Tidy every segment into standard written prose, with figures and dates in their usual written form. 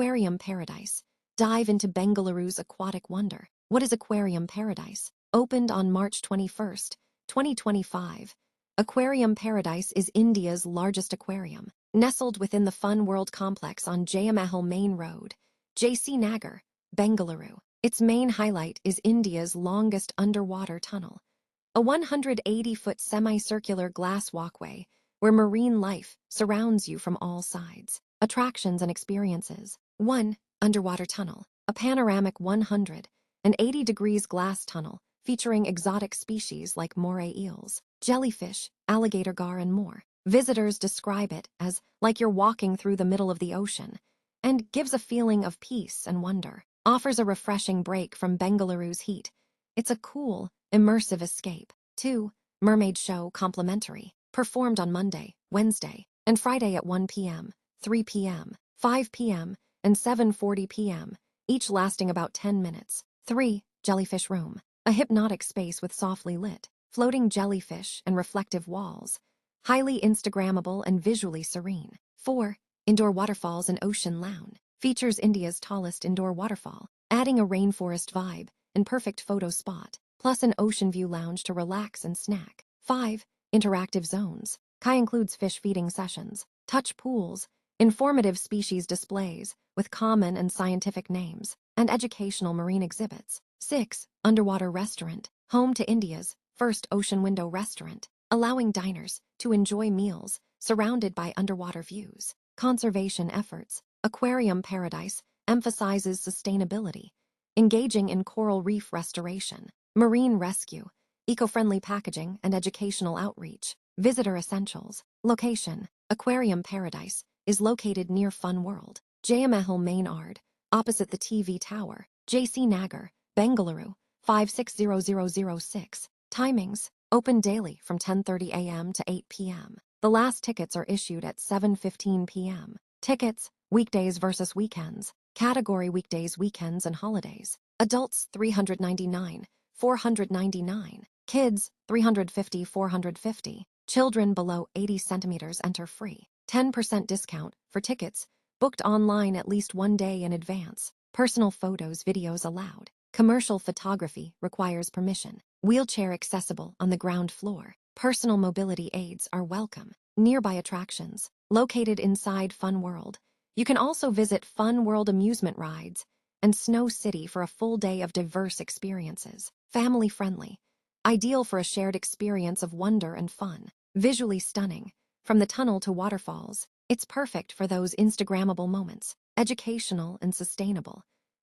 Aquarium Paradise. Dive into Bengaluru's aquatic wonder. What is Aquarium Paradise? Opened on March 21, 2025. Aquarium Paradise is India's largest aquarium, nestled within the Fun World complex on Jayamahal Main Rd, Nagar, Bengaluru. Its main highlight is India's longest underwater tunnel, a 180-foot semicircular glass walkway where marine life surrounds you from all sides. Attractions and experiences. 1. Underwater tunnel. A panoramic 180 degrees glass tunnel featuring exotic species like moray eels, jellyfish, alligator gar, and more. Visitors describe it as like you're walking through the middle of the ocean and gives a feeling of peace and wonder. Offers a refreshing break from Bengaluru's heat. It's a cool, immersive escape. 2. Mermaid show complimentary. Performed on Monday, Wednesday, and Friday at 1 p.m., 3 p.m., 5 p.m., and 7:40 p.m., each lasting about 10 minutes. 3. Jellyfish room. A hypnotic space with softly lit, floating jellyfish and reflective walls. Highly Instagrammable and visually serene. 4. Indoor waterfalls and ocean lounge. Features India's tallest indoor waterfall, adding a rainforest vibe and perfect photo spot, plus an ocean view lounge to relax and snack. 5. Interactive zones. Kai includes fish feeding sessions, touch pools, informative species displays with common and scientific names, and educational marine exhibits. 6. Underwater restaurant. Home to India's first ocean window restaurant, allowing diners to enjoy meals surrounded by underwater views. Conservation efforts. Aquarium Paradise emphasizes sustainability, engaging in coral reef restoration, marine rescue, eco-friendly packaging, and educational outreach. Visitor essentials. Location. Aquarium Paradise is located near Fun World, Jayamahal Main Rd, opposite the TV Tower, Nagar, Bengaluru, 560006. Timings. Open daily from 10:30 a.m. to 8 p.m. The last tickets are issued at 7:15 p.m. Tickets, weekdays versus weekends. Category weekdays, weekends, and holidays. Adults $399, $499. Kids $350, $450. Children below 80 centimeters enter free. 10% discount for tickets booked online at least 1 day in advance. Personal photos, videos allowed. Commercial photography requires permission. Wheelchair accessible on the ground floor. Personal mobility aids are welcome. Nearby attractions. Located inside Fun World. You can also visit Fun World amusement rides and Snow City for a full day of diverse experiences. Family friendly. Ideal for a shared experience of wonder and fun. Visually stunning. From the tunnel to waterfalls, it's perfect for those Instagrammable moments. Educational and sustainable.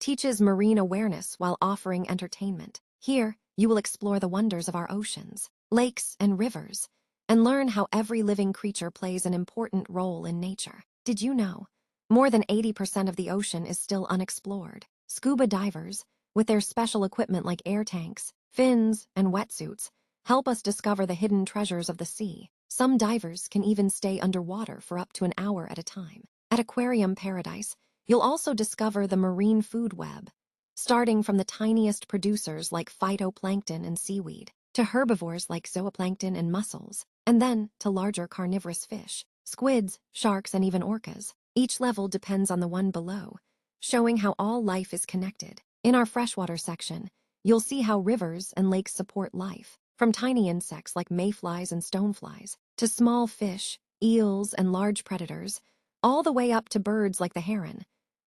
Teaches marine awareness while offering entertainment. Here, you will explore the wonders of our oceans, lakes, and rivers, and learn how every living creature plays an important role in nature. Did you know? More than 80% of the ocean is still unexplored. Scuba divers, with their special equipment like air tanks, fins, and wetsuits, help us discover the hidden treasures of the sea. Some divers can even stay underwater for up to an hour at a time. At Aquarium Paradise, you'll also discover the marine food web, starting from the tiniest producers like phytoplankton and seaweed, to herbivores like zooplankton and mussels, and then to larger carnivorous fish, squids, sharks, and even orcas. Each level depends on the one below, showing how all life is connected. In our freshwater section, you'll see how rivers and lakes support life, from tiny insects like mayflies and stoneflies, to small fish, eels, and large predators, all the way up to birds like the heron.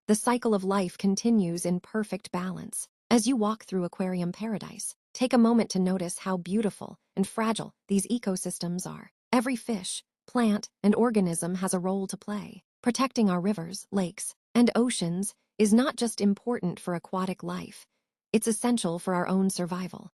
The cycle of life continues in perfect balance. As you walk through Aquarium Paradise, take a moment to notice how beautiful and fragile these ecosystems are. Every fish, plant, and organism has a role to play. Protecting our rivers, lakes, and oceans is not just important for aquatic life, it's essential for our own survival.